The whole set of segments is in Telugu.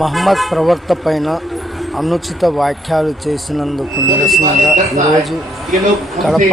మహమ్మద్ ప్రవర్త పైన అనుచిత వ్యాఖ్యలు చేసినందుకు నిరసనగా ఈరోజు కడప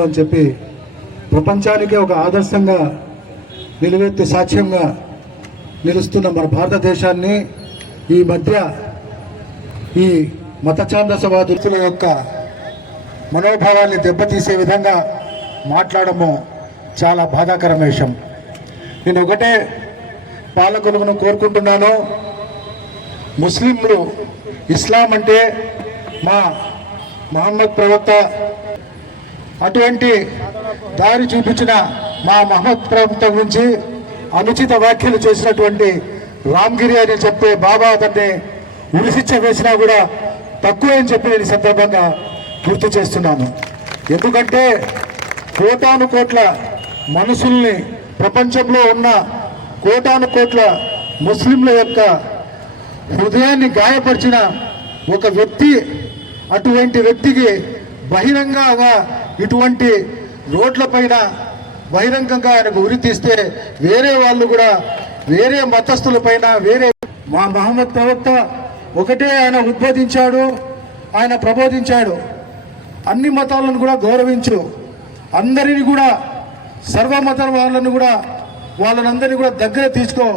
అని చెప్పి ప్రపంచానికే ఒక ఆదర్శంగా నిలువెత్తి సాక్ష్యంగా నిలుస్తున్న మన భారతదేశాన్ని ఈ మధ్య ఈ మతఛాందసవాదుల యొక్క మనోభావాన్ని దెబ్బతీసే విధంగా మాట్లాడము చాలా బాధాకరం విషయం నేను ఒకటే పాలకులను కోరుకుంటున్నాను. ముస్లింలు ఇస్లాం అంటే మా మహమ్మద్ ప్రవక్త అటువంటి దారి చూపించిన మా మహమ్మద్ ప్రవక్త గురించి అనుచిత వ్యాఖ్యలు చేసినటువంటి రామ్గిరి అని చెప్పే బాబా అతన్ని ఉరిశిచ్చ వేసినా కూడా తక్కువ అని చెప్పి నేను సందర్భంగా గుర్తు చేస్తున్నాను. ఎందుకంటే కోటాను కోట్ల మనుషుల్ని ప్రపంచంలో ఉన్న కోటాను కోట్ల ముస్లింల యొక్క హృదయాన్ని గాయపరిచిన ఒక వ్యక్తి అటువంటి వ్యక్తికి బహిరంగంగా ఇటువంటి రోడ్లపైన బహిరంగంగా ఆయనకు ఉరి తీస్తే వేరే వాళ్ళు కూడా వేరే మతస్థులపైన వేరే మా మహమ్మద్ ప్రవక్త ఒకటే ఆయన ఉద్బోధించాడు ఆయన ప్రబోధించాడు. అన్ని మతాలను కూడా గౌరవించు. అందరిని కూడా సర్వ మత వాళ్ళని కూడా వాళ్ళనందరినీ కూడా దగ్గర తీసుకో.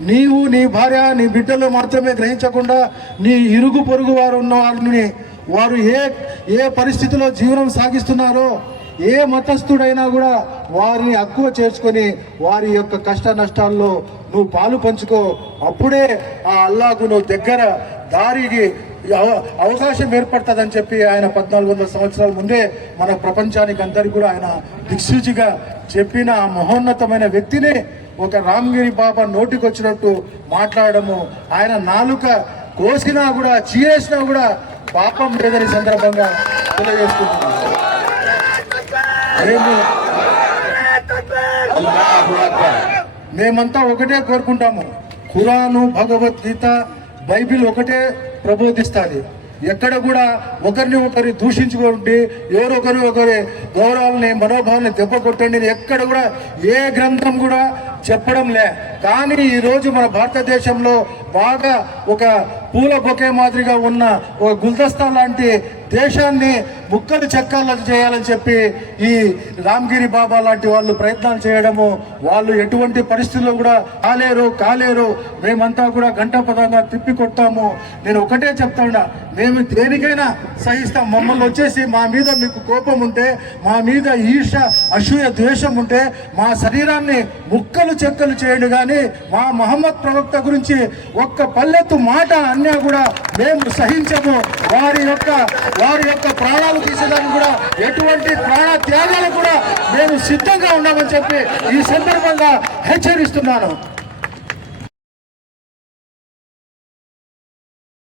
నీవు నీ భార్య నీ బిడ్డలు మాత్రమే గ్రహించకుండా నీ ఇరుగు పొరుగు వారు ఉన్న వారిని వారు ఏ ఏ పరిస్థితిలో జీవనం సాగిస్తున్నారో ఏ మతస్థుడైనా కూడా వారిని అక్కువ చేర్చుకొని వారి యొక్క కష్ట నష్టాల్లో నువ్వు పాలు పంచుకో. అప్పుడే ఆ అల్లాకు నువ్వు దగ్గర దారికి అవ- అవకాశం ఏర్పడుతుందని చెప్పి ఆయన పద్నాలుగు వందల సంవత్సరాల ముందే మన ప్రపంచానికి అందరికీ కూడా ఆయన దిక్సూచిగా చెప్పిన ఆ మహోన్నతమైన వ్యక్తిని ఒక రామగిరి బాబా నోటికొచ్చినట్టు మాట్లాడము. ఆయన నాలుక కోసినా కూడా చీరేసినా కూడా పాపం లేదని సందర్భంగా తెలియజేస్తున్నాను. మేము మేమంతా ఒకటే కోరుకుంటాము. ఖురాను భగవద్గీత బైబిల్ ఒకటే ప్రబోధిస్తుంది. ఎక్కడ కూడా ఒకరిని ఒకరిని దూషించుకుంటే ఎవరొకరు ఒకరి గౌరవాలని మనోభావాన్ని దెబ్బ కొట్టండి ఎక్కడ కూడా ఏ గ్రంథం కూడా చెప్పడం లే. కానీ ఈరోజు మన భారతదేశంలో బాగా ఒక పూల బొకే మాదిరిగా ఉన్న ఒక గుల్దస్తా లాంటి దేశాన్ని ముక్కలు చెక్కాలని చేయాలని చెప్పి ఈ రామ్గిరి బాబా లాంటి వాళ్ళు ప్రయత్నాలు చేయడము వాళ్ళు ఎటువంటి పరిస్థితుల్లో కూడా కాలేరు కాలేరు. మేమంతా కూడా గంటపదంగా తిప్పి కొట్టాము నేను ఒకటే చెప్తాడా మేము దేనికైనా సహిస్తాం. మమ్మల్ని వచ్చేసి మా మీద మీకు కోపం ఉంటే మా మీద ఈర్ష అసూయ ద్వేషం ఉంటే మా శరీరాన్ని ముక్కలు చెక్కలు చేయండి. కానీ మా మహమ్మద్ ప్రవక్త గురించి ఒక్క పల్లెత్తు మాట అన్నా కూడా మేము సహించము. వారి యొక్క వారి యొక్క ప్రాణాలు ప్రాణాలు తీసేదానికి కూడా ఎటువంటి ప్రాణ త్యాగాలు కూడా మేము సిద్ధంగా ఉన్నామని చెప్పి ఈ సందర్భంగా హెచ్చరిస్తున్నాను.